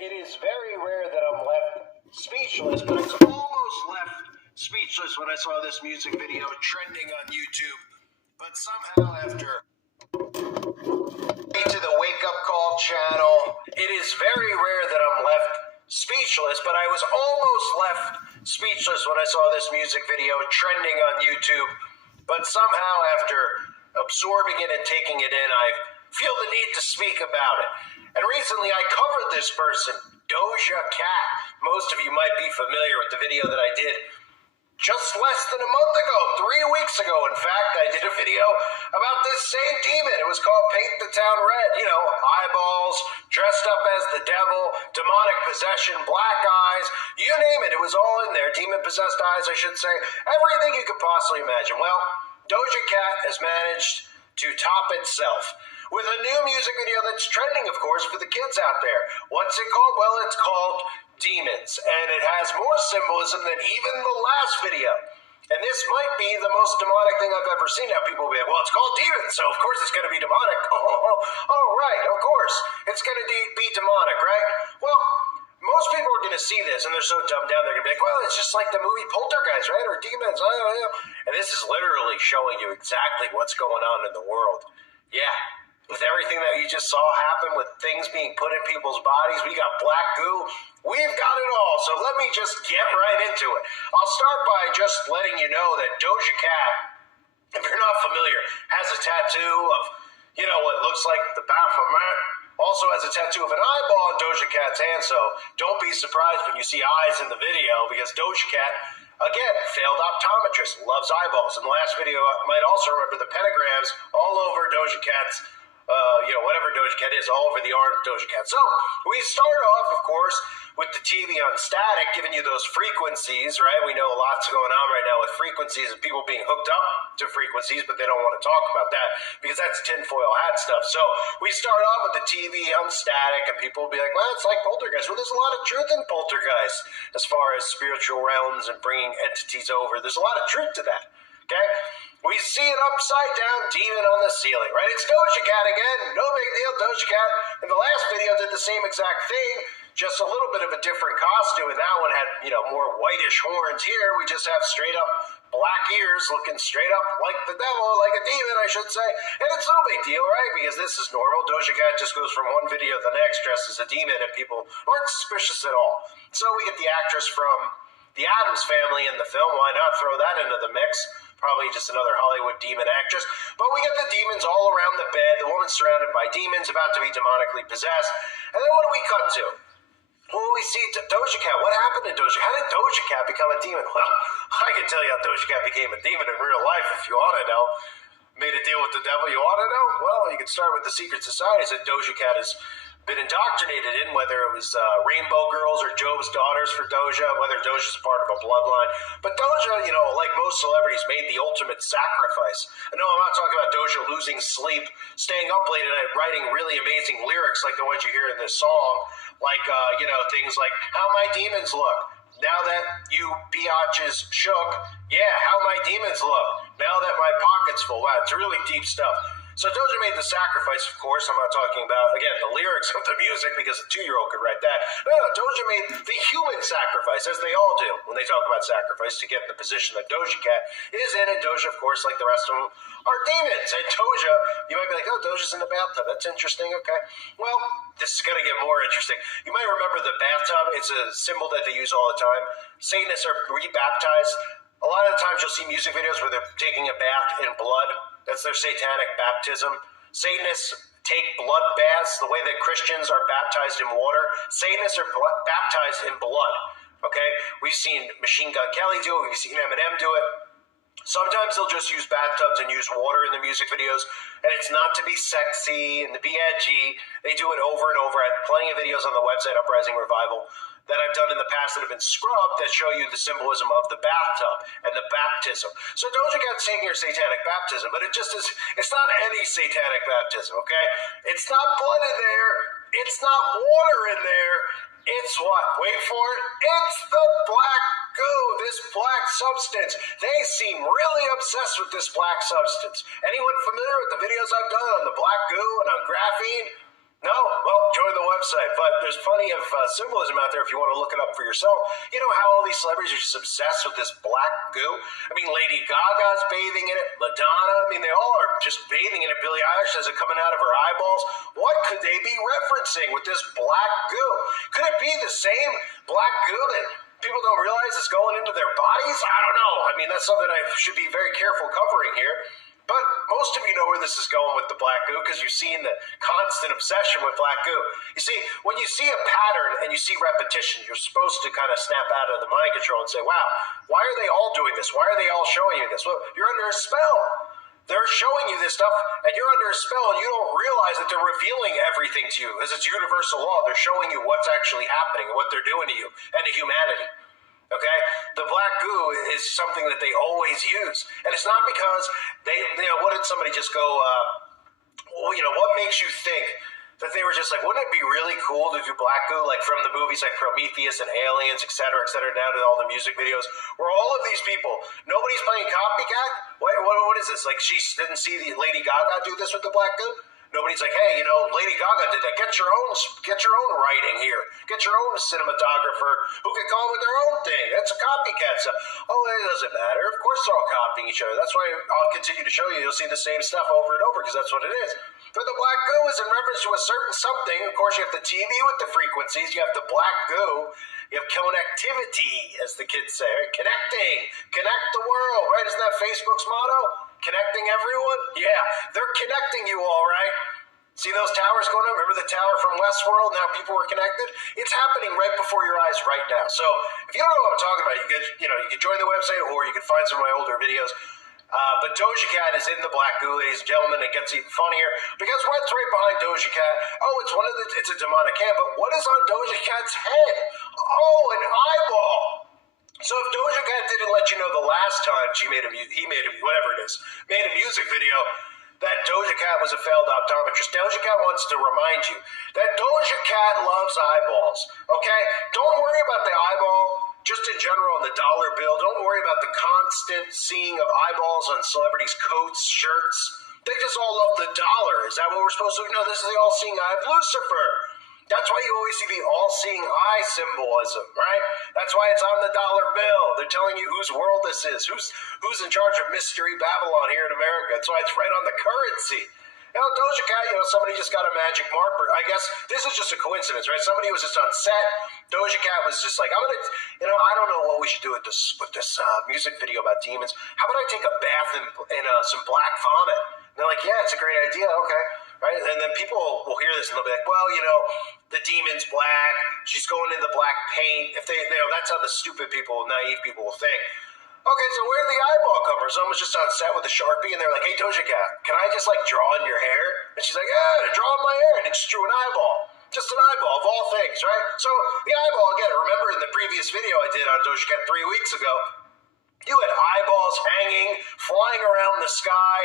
It is very rare that I'm left speechless, but I was almost left speechless when I saw this music video trending on YouTube. But somehow after to the Wake Up Call channel, it is very rare that I'm left speechless, but I was almost left speechless when I saw this music video trending on YouTube. But somehow after absorbing it and taking it in, I feel the need to speak about it. And recently I covered this person, Doja Cat. Most of you might be familiar with the video that I did just less than a month ago, 3 weeks ago. In fact, I did a video about this same demon. It was called Paint the Town Red. You know, eyeballs, dressed up as the devil, demonic possession, black eyes, you name it. It was all in there. Demon-possessed eyes, I should say. Everything you could possibly imagine. Well, Doja Cat has managed to top itself with a new music video that's trending, of course, for the kids out there. What's it called? Well, it's called Demons, and it has more symbolism than even the last video. And this might be the most demonic thing I've ever seen. Now people will be like, well, it's called Demons, so of course it's going to be demonic. Oh, right, of course. It's going to be demonic, right? Well, most people are going to see this, and they're so dumbed down, they're going to be like, well, it's just like the movie Poltergeist, right? Or Demons. And this is literally showing you exactly what's going on in the world. Yeah. With everything that you just saw happen, with things being put in people's bodies, we got black goo. We've got it all. So let me just get right into it. I'll start by just letting you know that Doja Cat, if you're not familiar, has a tattoo of, you know, what looks like the Baphomet. Also has a tattoo of an eyeball on Doja Cat's hand. So don't be surprised when you see eyes in the video, because Doja Cat, again, failed optometrist, loves eyeballs. In the last video, you might also remember the pentagrams all over Doja Cat's whatever Doja Cat is, all over the arm of Doja Cat. So we start off, of course, with the TV on static, giving you those frequencies, right? We know a lot's going on right now with frequencies and people being hooked up to frequencies, but they don't want to talk about that because that's tinfoil hat stuff. So we start off with the TV on static, and people will be like, well, it's like Poltergeist. Well, there's a lot of truth in Poltergeist as far as spiritual realms and bringing entities over. There's a lot of truth to that, okay? We see an upside down demon on the ceiling, right? It's Doja Cat again. No big deal. Doja Cat in the last video did the same exact thing, just a little bit of a different costume, and that one had, more whitish horns. Here we just have straight up black ears looking straight up like the devil, like a demon, I should say. And it's no big deal, right? Because this is normal. Doja Cat just goes from one video to the next dressed as a demon, and people aren't suspicious at all. So we get the actress from the Addams Family in the film. Why not throw that into the mix? Probably just another Hollywood demon actress. But we get the demons all around the bed. The woman's surrounded by demons, about to be demonically possessed. And then what do we cut to? Well, we see Doja Cat. What happened to Doja? How did Doja Cat become a demon? Well, I can tell you how Doja Cat became a demon in real life if you want to know. Made a deal with the devil. You want to know? Well, you can start with the secret societies that Doja Cat has been indoctrinated in, whether it was Rainbow Girls or Job's Daughters for Doja, whether Doja's part of a bloodline. But Doja, like most celebrities, made the ultimate sacrifice. And no, I'm not talking about Doja losing sleep, staying up late at night, writing really amazing lyrics like the ones you hear in this song, like, things like, how my demons look. Now that you biatches shook, yeah, how my demons look. Now that my pocket's full. Wow, it's really deep stuff. So Doja made the sacrifice, of course. I'm not talking about, again, the lyrics of the music, because a 2-year-old could write that. No, Doja made the human sacrifice, as they all do when they talk about sacrifice, to get in the position that Doja Cat is in. And Doja, of course, like the rest of them, are demons. And Doja, you might be like, oh, Doja's in the bathtub. That's interesting. Okay. Well, this is going to get more interesting. You might remember the bathtub. It's a symbol that they use all the time. Satanists are rebaptized. A lot of the times you'll see music videos where they're taking a bath in blood. That's their satanic baptism. Satanists take blood baths the way that Christians are baptized in water. Satanists are baptized in blood. Okay? We've seen Machine Gun Kelly do it. We've seen Eminem do it. Sometimes they'll just use bathtubs and use water in the music videos, and it's not to be sexy and to be edgy. They do it over and over. I have plenty of videos on the website, Uprising Revival, that I've done in the past that have been scrubbed that show you the symbolism of the bathtub and the baptism. So Doja Cat's taking her satanic baptism, but it just is, it's not any satanic baptism, okay? It's not blood in there. It's not water in there. It's what? Wait for it. It's the black goo, this black substance. They seem really obsessed with this black substance. Anyone familiar with the videos I've done on the black goo and on graphene? No? Well, join the website. But there's plenty plenty of symbolism out there if you want to look it up for yourself. You know how all these celebrities are just obsessed with this black goo? I mean, Lady Gaga's bathing in it, Madonna, I mean, they all are just bathing in it. Billie Eilish has it coming out of her eyeballs. What could they be referencing with this black goo? Could it be the same black goo that people don't realize is going into their bodies? I don't know. I mean, that's something I should be very careful covering here. But most of you know where this is going with the black goo because you've seen the constant obsession with black goo. You see, when you see a pattern and you see repetition, you're supposed to kind of snap out of the mind control and say, wow, why are they all doing this? Why are they all showing you this? Well, you're under a spell. They're showing you this stuff, and you're under a spell, and you don't realize that they're revealing everything to you as it's universal law. They're showing you what's actually happening and what they're doing to you and to humanity. Okay? The black goo is something that they always use. And it's not because what did somebody just go, what makes you think that they were just like, wouldn't it be really cool to do black goo, like from the movies like Prometheus and Aliens, et cetera, down to all the music videos, where all of these people, nobody's playing copycat? What is this? Like, she didn't see the Lady Gaga do this with the black goo? Nobody's like, hey, Lady Gaga did that. Get your own writing here. Get your own cinematographer who can come up with their own thing. That's a copycat. So, it doesn't matter. Of course they're all copying each other. That's why I'll continue to show you. You'll see the same stuff over and over because that's what it is. But the black goo is in reference to a certain something. Of course, you have the TV with the frequencies. You have the black goo. You have connectivity, as the kids say. Right? Connect the world, right? Isn't that Facebook's motto? Connecting everyone? Yeah, they're connecting you all, right? See those towers going up? Remember the tower from Westworld? Now people were connected? It's happening right before your eyes right now. So if you don't know what I'm talking about, you can join the website or you can find some of my older videos. But Doja Cat is in the black goo, ladies and gentlemen. It gets even funnier because what's right behind Doja Cat? It's a demonic hand, but what is on Doja Cat's head? Oh, an eyeball. So if Doja Cat didn't let you know the last time he made a music video that Doja Cat was a failed optometrist, Doja Cat wants to remind you that Doja Cat loves eyeballs, okay? Don't worry about the eyeball just in general on the dollar bill. Don't worry about the constant seeing of eyeballs on celebrities' coats, shirts. They just all love the dollar. Is that what we're supposed to know? This is the all-seeing eye of Lucifer. That's why you always see the all-seeing eye symbolism, right? That's why it's on the dollar bill. They're telling you whose world this is, who's in charge of Mystery Babylon here in America. That's why it's right on the currency. Doja Cat, somebody just got a magic marker. I guess this is just a coincidence, right? Somebody was just on set. Doja Cat was just like, I don't know what we should do with this music video about demons. How about I take a bath in some black vomit? And they're like, yeah, it's a great idea. Okay. Right? And then people will hear this and they'll be like, well, the demon's black. She's going in the black paint. If that's how the stupid people, naive people will think. Okay, so where did the eyeball come from? Someone's just on set with a Sharpie and they're like, hey, Doja Cat, can I just draw in your hair? And she's like, yeah, draw in my hair. And it just drew an eyeball. Just an eyeball of all things, right? So the eyeball, again, remember in the previous video I did on Doja Cat 3 weeks ago, you had eyeballs hanging, flying around the sky.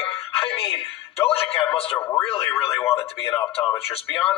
I mean, Doja Cat must have really, really wanted to be an optometrist beyond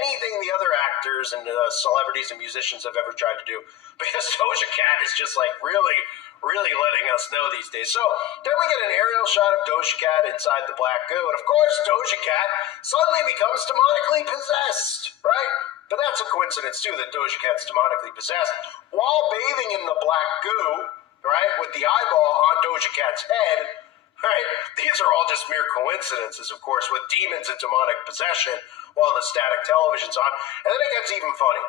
anything the other actors and celebrities and musicians have ever tried to do. Because Doja Cat is just really, really letting us know these days. So then we get an aerial shot of Doja Cat inside the black goo. And of course, Doja Cat suddenly becomes demonically possessed, right? But that's a coincidence too that Doja Cat's demonically possessed while bathing in the black goo, right, with the eyeball on Doja Cat's head. Right? These are all just mere coincidences, of course, with demons and demonic possession while the static television's on. And then it gets even funny.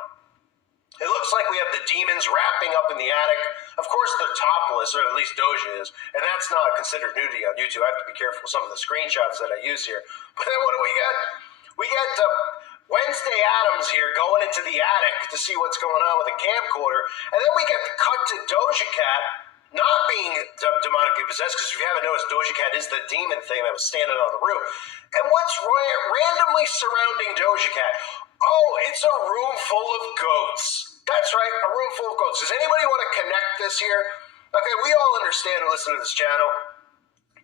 It looks like we have the demons wrapping up in the attic. Of course, they're topless, or at least Doja is, and that's not considered nudity on YouTube. I have to be careful with some of the screenshots that I use here. But then what do we get? We get Wednesday Addams here going into the attic to see what's going on with a camcorder, and then we get the cut to Doja Cat not being demonically possessed, because if you haven't noticed, Doja Cat is the demon thing that was standing on the roof. And what's randomly surrounding Doja Cat? Oh, it's a room full of goats. That's right, a room full of goats. Does anybody want to connect this here? Okay, we all understand and listen to this channel.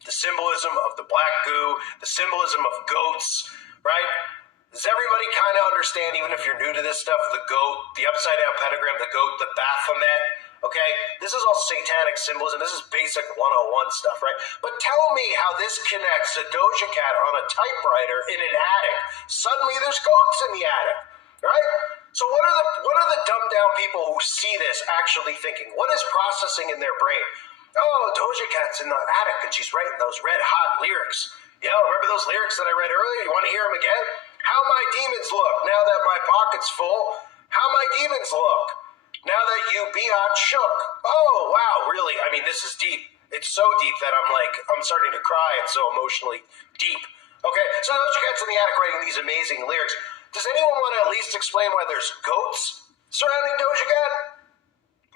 The symbolism of the black goo, the symbolism of goats, right? Does everybody kind of understand, even if you're new to this stuff, the goat, the upside-down pentagram, the goat, the Baphomet? Okay, this is all satanic symbolism. This is basic 101 stuff, right? But tell me how this connects to Doja Cat on a typewriter in an attic. Suddenly there's goats in the attic, right? So what are the dumbed down people who see this actually thinking? What is processing in their brain? Oh, Doja Cat's in the attic and she's writing those red hot lyrics. Yeah, remember those lyrics that I read earlier? You want to hear them again? How my demons look now that my pocket's full. How my demons look now that you biatch shook. Oh, wow, really? I mean, this is deep. It's so deep that I'm starting to cry. It's so emotionally deep. Okay, so Doja Cat's in the attic writing these amazing lyrics. Does anyone want to at least explain why there's goats surrounding Doja Cat?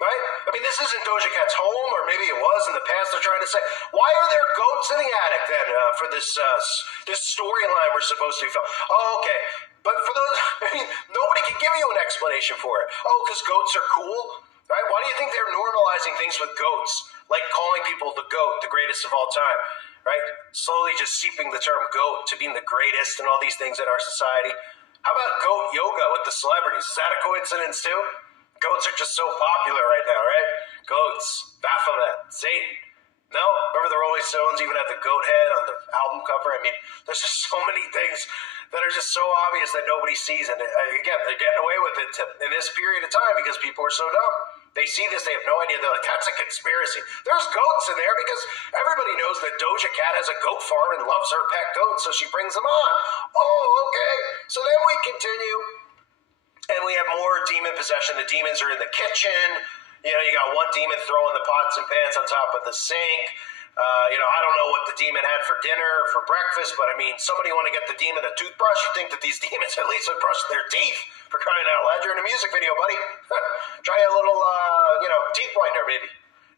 Right? I mean, this isn't Doja Cat's home, or maybe it was in the past. They're trying to say, why are there goats in the attic then for this storyline we're supposed to be filming? Oh, okay. But for those, I mean, nobody can give you an explanation for it. Oh, because goats are cool? Right? Why do you think they're normalizing things with goats? Like calling people the goat, the greatest of all time. Right? Slowly just seeping the term goat to being the greatest and all these things in our society. How about goat yoga with the celebrities? Is that a coincidence too? Goats are just so popular right now, right? Goats, Baphomet, Satan. No? Remember the Rolling Stones even had the goat head on the album cover? I mean, there's just so many things that are just so obvious that nobody sees. And again, they're getting away with it in this period of time because people are so dumb. They see this, they have no idea. They're like, that's a conspiracy. There's goats in there because everybody knows that Doja Cat has a goat farm and loves her pet goats, so she brings them on. Oh, okay. So then we continue, and we have more demon possession. The demons are in the kitchen. You know, you got one demon throwing the pots and pans on top of the sink. I don't know what the demon had for dinner or for breakfast, but I mean, somebody want to get the demon a toothbrush? You think that these demons at least would brush their teeth, for crying out loud. You're in a music video, buddy. Try a little, teeth whitener, maybe.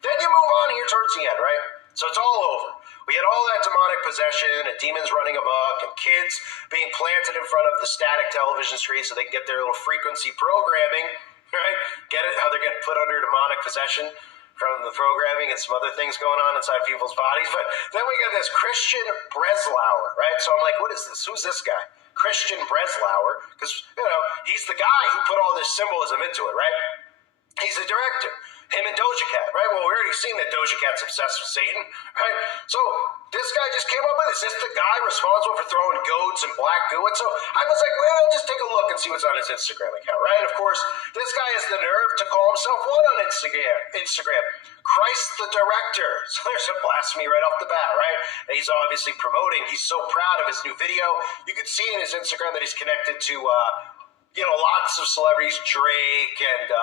Then you move on here towards the end, right? So it's all over. We had all that demonic possession and demons running amok and kids being planted in front of the static television screen so they can get their little frequency programming, right? Get it? How they're getting put under demonic possession from the programming and some other things going on inside people's bodies. But then we got this Christian Breslauer, right? So I'm like, what is this? Who's this guy? Christian Breslauer, because, he's the guy who put all this symbolism into it, right? He's the director. Him and Doja Cat, right? Well, we already seen that Doja Cat's obsessed with Satan, right? So this guy just came up with, is this the guy responsible for throwing goats and black goo? And so I was like, well, just take a look and see what's on his Instagram account, right? And of course, this guy has the nerve to call himself what on Instagram? Christ the Director. So there's a blasphemy right off the bat, right? And he's obviously promoting. He's so proud of his new video. You can see in his Instagram that he's connected to, lots of celebrities, Drake and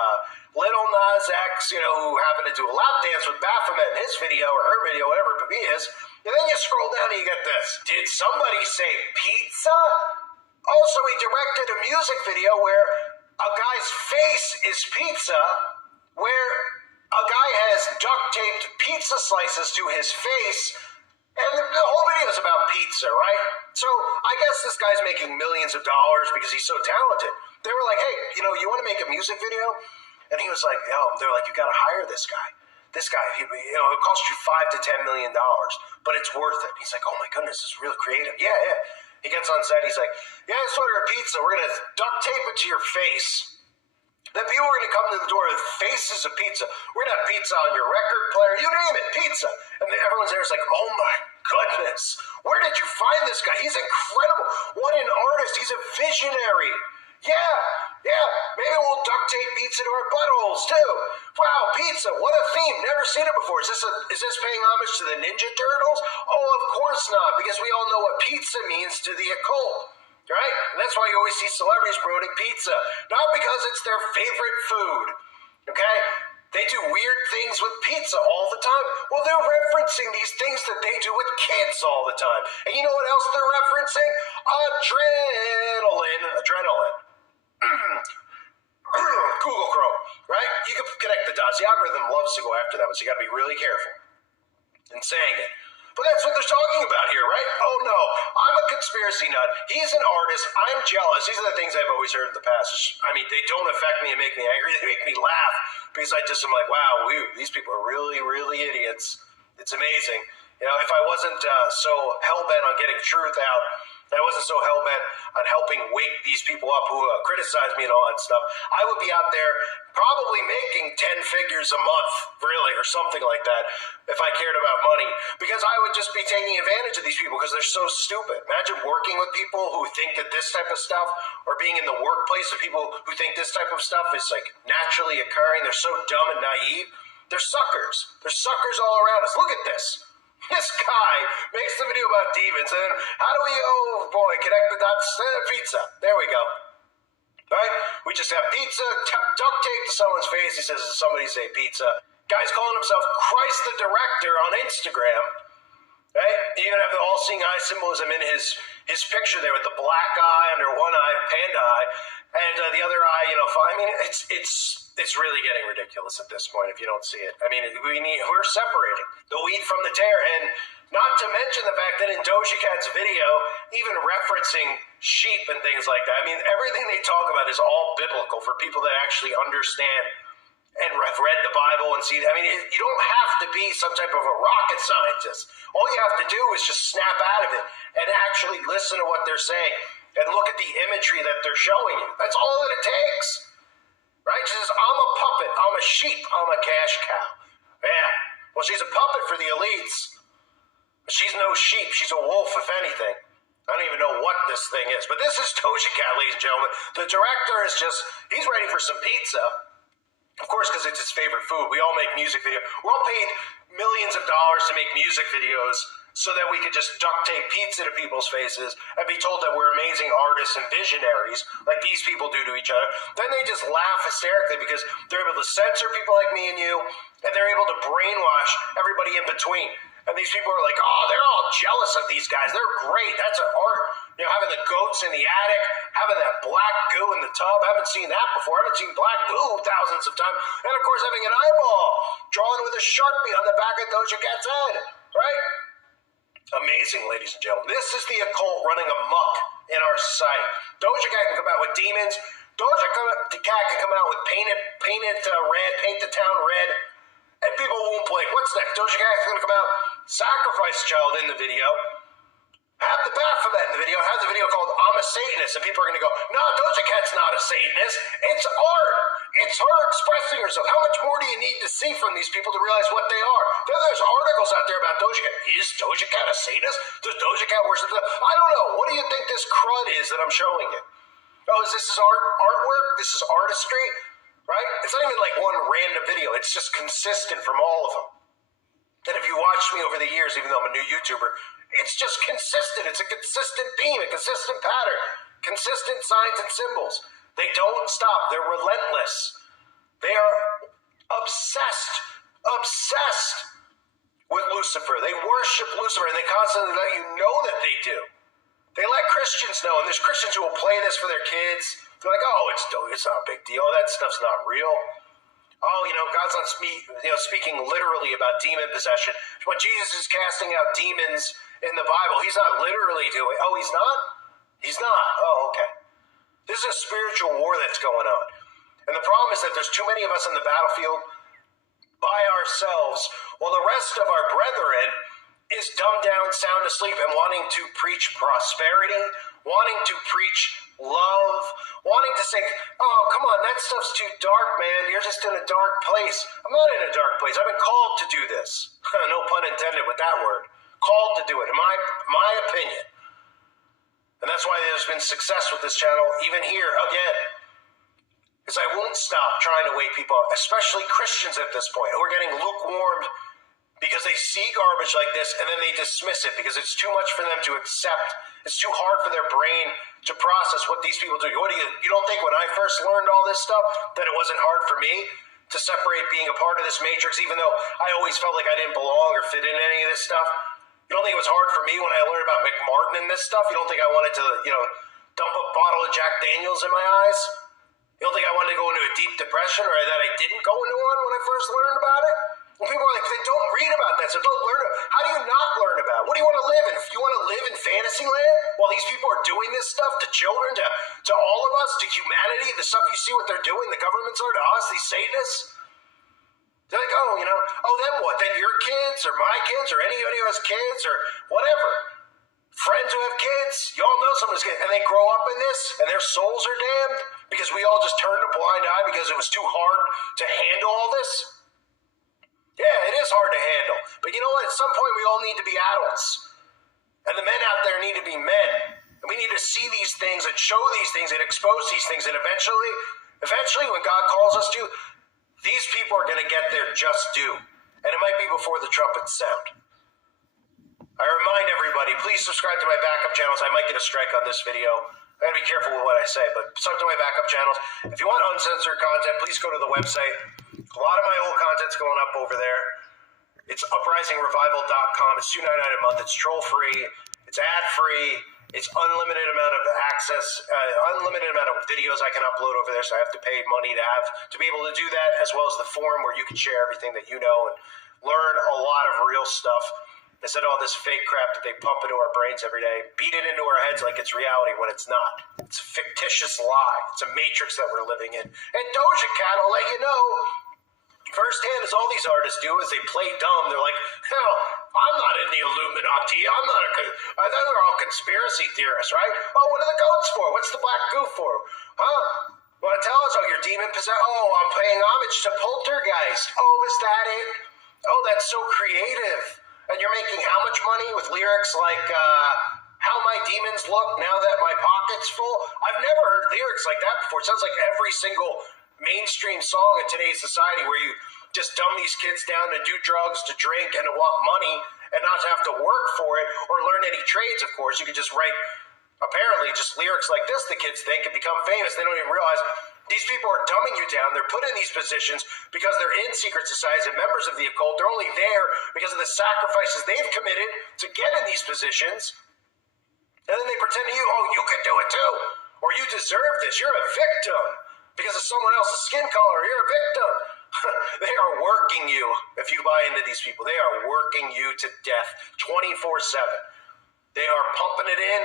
Little Nas X, who happened to do a lap dance with Baphomet in his video or her video, whatever it be is. And then you scroll down and you get this. Did somebody say pizza? Also, he directed a music video where a guy's face is pizza, where a guy has duct taped pizza slices to his face, and the whole video is about pizza, right? So I guess this guy's making millions of dollars because he's so talented. They were like, hey, you want to make a music video? And he was like, they're like, you got to hire this guy. This guy, it cost you $5 to $10 million, but it's worth it. He's like, oh my goodness, it's real creative. Yeah. He gets on set. He's like, yeah, let's order a pizza. We're going to duct tape it to your face. Then people are going to come to the door with faces of pizza. We're going to have pizza on your record player. You name it, pizza. And then everyone's there is like, oh my goodness. Where did you find this guy? He's incredible. What an artist. He's a visionary. Yeah. Maybe we'll duct tape pizza to our buttholes too. Wow, pizza. What a theme. Never seen it before. Is this paying homage to the Ninja Turtles? Oh, of course not, because we all know what pizza means to the occult. Right? And that's why you always see celebrities promoting pizza. Not because it's their favorite food. Okay? They do weird things with pizza all the time. Well, they're referencing these things that they do with kids all the time. And you know what else they're referencing? Adrenaline. Google Chrome, right? You can connect the dots. The algorithm loves to go after that one, so you got to be really careful in saying it. But that's what they're talking about here, right? Oh no, I'm a conspiracy nut. He's an artist. I'm jealous. These are the things I've always heard in the past. I mean, they don't affect me and make me angry. They make me laugh because I'm like, wow, these people are really, really idiots. It's amazing. If I wasn't so hell-bent on getting truth out, I wasn't so hell-bent on helping wake these people up who criticize me and all that stuff, I would be out there probably making 10 figures a month, really, or something like that, if I cared about money. Because I would just be taking advantage of these people because they're so stupid. Imagine working with people who think that this type of stuff, or being in the workplace with people who think this type of stuff is like naturally occurring. They're so dumb and naive. They're suckers. They're suckers all around us. Look at this. This guy makes the video about demons, and then how do we, connect the dots? Pizza. There we go. Right? We just have pizza, duct tape to someone's face. He says, somebody say pizza. Guy's calling himself Christ the Director on Instagram. Right? You even have the all-seeing eye symbolism in his picture there with the black eye under one eye, panda eye, and the other eye, I mean, it's really getting ridiculous at this point if you don't see it. I mean, we're separating the wheat from the tare, and not to mention the fact that in Doja Cat's video, even referencing sheep and things like that, I mean, everything they talk about is all biblical for people that actually understand and have read the Bible and see. I mean, you don't have to be some type of a rocket scientist. All you have to do is just snap out of it and actually listen to what they're saying and look at the imagery that they're showing you. That's all that it takes. Right? She says, I'm a puppet, I'm a sheep, I'm a cash cow. Yeah. Well, she's a puppet for the elites. She's no sheep, she's a wolf, if anything. I don't even know what this thing is. But this is Doja Cat, ladies and gentlemen. The director is he's ready for some pizza. Of course, because it's his favorite food. We all make music videos. We're all paid millions of dollars to make music videos so that we could just duct tape pizza to people's faces and be told that we're amazing artists and visionaries like these people do to each other. Then they just laugh hysterically because they're able to censor people like me and you, and they're able to brainwash everybody in between. And these people are like, oh, they're all jealous of these guys. They're great. That's an art. Having the goats in the attic, having that black goo in the tub. I haven't seen that before. I haven't seen black goo thousands of times. And, of course, having an eyeball drawn with a Sharpie on the back of Doja Cat's head. Right? Amazing, ladies and gentlemen. This is the occult running amok in our society. Doja Cat can come out with demons. Doja Cat can come out with paint it red, paint the town red. And people won't blink. What's next? Doja Cat's going to come out, sacrifice a child in the video. Have the Baphomet in the video. Have the video called I'm a Satanist. And people are going to go, no, Doja Cat's not a Satanist. It's art. It's her expressing herself. How much more do you need to see from these people to realize what they are? Then there's articles out there about Doja Cat. Is Doja Cat a Satanist? Does Doja Cat worship the... I don't know. What do you think this crud is that I'm showing you? Oh, is this artwork? This is artistry? Right? It's not even like one random video. It's just consistent from all of them. And if you watch me over the years, even though I'm a new YouTuber, it's just consistent. It's a consistent theme, a consistent pattern, consistent signs and symbols. They don't stop. They're relentless. They are obsessed with Lucifer. They worship Lucifer, and they constantly let you know that they do. They let Christians know, and there's Christians who will play this for their kids. They're like, oh, it's not a big deal. That stuff's not real. Oh, God's not speaking literally about demon possession. When Jesus is casting out demons in the Bible, he's not literally doing. Oh, he's not? He's not. Oh, okay. This is a spiritual war that's going on. And the problem is that there's too many of us on the battlefield by ourselves, while the rest of our brethren is dumbed down, sound asleep, and wanting to preach prosperity, wanting to preach love, wanting to say, oh, come on, that stuff's too dark, man. You're just in a dark place. I'm not in a dark place. I've been called to do this. No pun intended with that word. Called to do it, in my opinion. And that's why there's been success with this channel, even here, again. Because I won't stop trying to wake people up, especially Christians at this point, who are getting lukewarmed because they see garbage like this and then they dismiss it because it's too much for them to accept. It's too hard for their brain to process what these people do. You don't think when I first learned all this stuff that it wasn't hard for me to separate being a part of this matrix, even though I always felt like I didn't belong or fit in any of this stuff? You don't think it was hard for me when I learned about McMartin and this stuff? You don't think I wanted to, dump a bottle of Jack Daniels in my eyes? You don't think I wanted to go into a deep depression, or that I didn't go into one when I first learned about it? And people are like, they don't read about that, so don't learn it. How do you not learn about it? What do you want to live in? You want to live in fantasy land while these people are doing this stuff to children, to all of us, to humanity, the stuff you see what they're doing, the governments are to us, these Satanists? They're like, oh, oh, then what? Then your kids or my kids or anybody who has kids or whatever. Friends who have kids, you all know someone's kids, and they grow up in this and their souls are damned because we all just turned a blind eye because it was too hard to handle all this. Yeah, it is hard to handle. But you know what? At some point, we all need to be adults. And the men out there need to be men. And we need to see these things and show these things and expose these things. And eventually, when God calls us to, these people are going to get their just due. And it might be before the trumpets sound. I remind everybody, please subscribe to my backup channels. I might get a strike on this video. I gotta be careful with what I say, but subscribe to my backup channels. If you want uncensored content, please go to the website. A lot of my old content's going up over there. It's uprisingrevival.com. It's $2.99 a month. It's troll-free. It's ad-free. It's unlimited amount of access, unlimited amount of videos I can upload over there, so I have to pay money to be able to do that, as well as the forum where you can share everything that you know and learn a lot of real stuff. Instead of all this fake crap that they pump into our brains every day, beat it into our heads like it's reality when it's not. It's a fictitious lie. It's a matrix that we're living in. And Doja Cat will let you know firsthand, as all these artists do, is they play dumb. They're like, hell, I'm not in the Illuminati. I'm not I thought they're all conspiracy theorists, right? Oh, what are the goats for? What's the black goo for? Huh? Want to tell us? Oh, you're demon possessed? Oh, I'm paying homage to poltergeist. Oh, is that it? Oh, that's so creative. And you're making how much money with lyrics like, how my demons look now that my pocket's full? I've never heard lyrics like that before. It sounds like every single mainstream song in today's society where you just dumb these kids down to do drugs, to drink, and to want money, and not to have to work for it or learn any trades, of course. You could just write, apparently, just lyrics like this, the kids think, and become famous. They don't even realize these people are dumbing you down. They're put in these positions because they're in secret societies and members of the occult. They're only there because of the sacrifices they've committed to get in these positions. And then they pretend to you, oh, you can do it too. Or you deserve this. You're a victim because of someone else's skin color. You're a victim. They are working you, if you buy into these people. They are working you to death 24/7. They are pumping it in,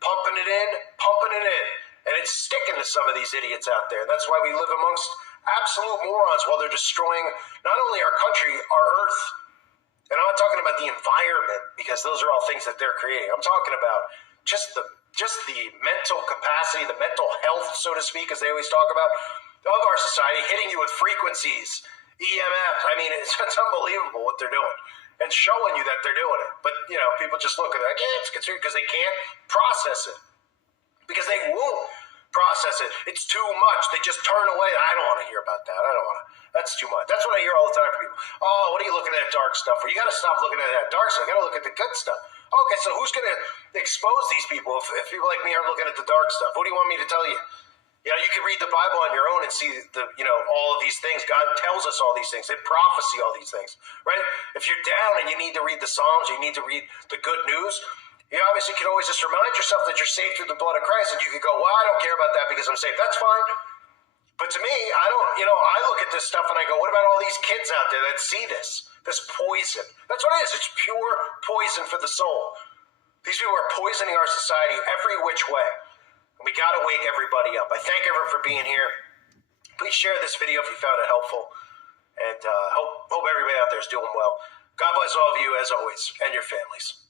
pumping it in, pumping it in. And it's sticking to some of these idiots out there. That's why we live amongst absolute morons while they're destroying not only our country, our earth. And I'm not talking about the environment, because those are all things that they're creating. I'm talking about just the mental capacity, the mental health, so to speak, as they always talk about, of our society, hitting you with frequencies, EMFs. I mean, it's unbelievable what they're doing. And showing you that they're doing it. But, people just look at it like, yeah, it's considered, because they can't process it. Because they won't process it. It's too much. They just turn away. I don't want to hear about that. I don't want to. That's too much. That's what I hear all the time from people. Oh, what are you looking at that dark stuff for? You got to stop looking at that dark stuff. You got to look at the good stuff. Okay, so who's going to expose these people if people like me are looking at the dark stuff? What do you want me to tell you? You can read the Bible on your own and see all of these things. God tells us all these things. In prophecy, all these things, right? If you're down and you need to read the Psalms, you need to read the good news. You obviously can always just remind yourself that you're saved through the blood of Christ, and you can go, well, I don't care about that because I'm saved. That's fine. But to me, I don't, I look at this stuff and I go, what about all these kids out there that see this poison? That's what it is. It's pure poison for the soul. These people are poisoning our society every which way. And we got to wake everybody up. I thank everyone for being here. Please share this video if you found it helpful. And hope everybody out there is doing well. God bless all of you, as always, and your families.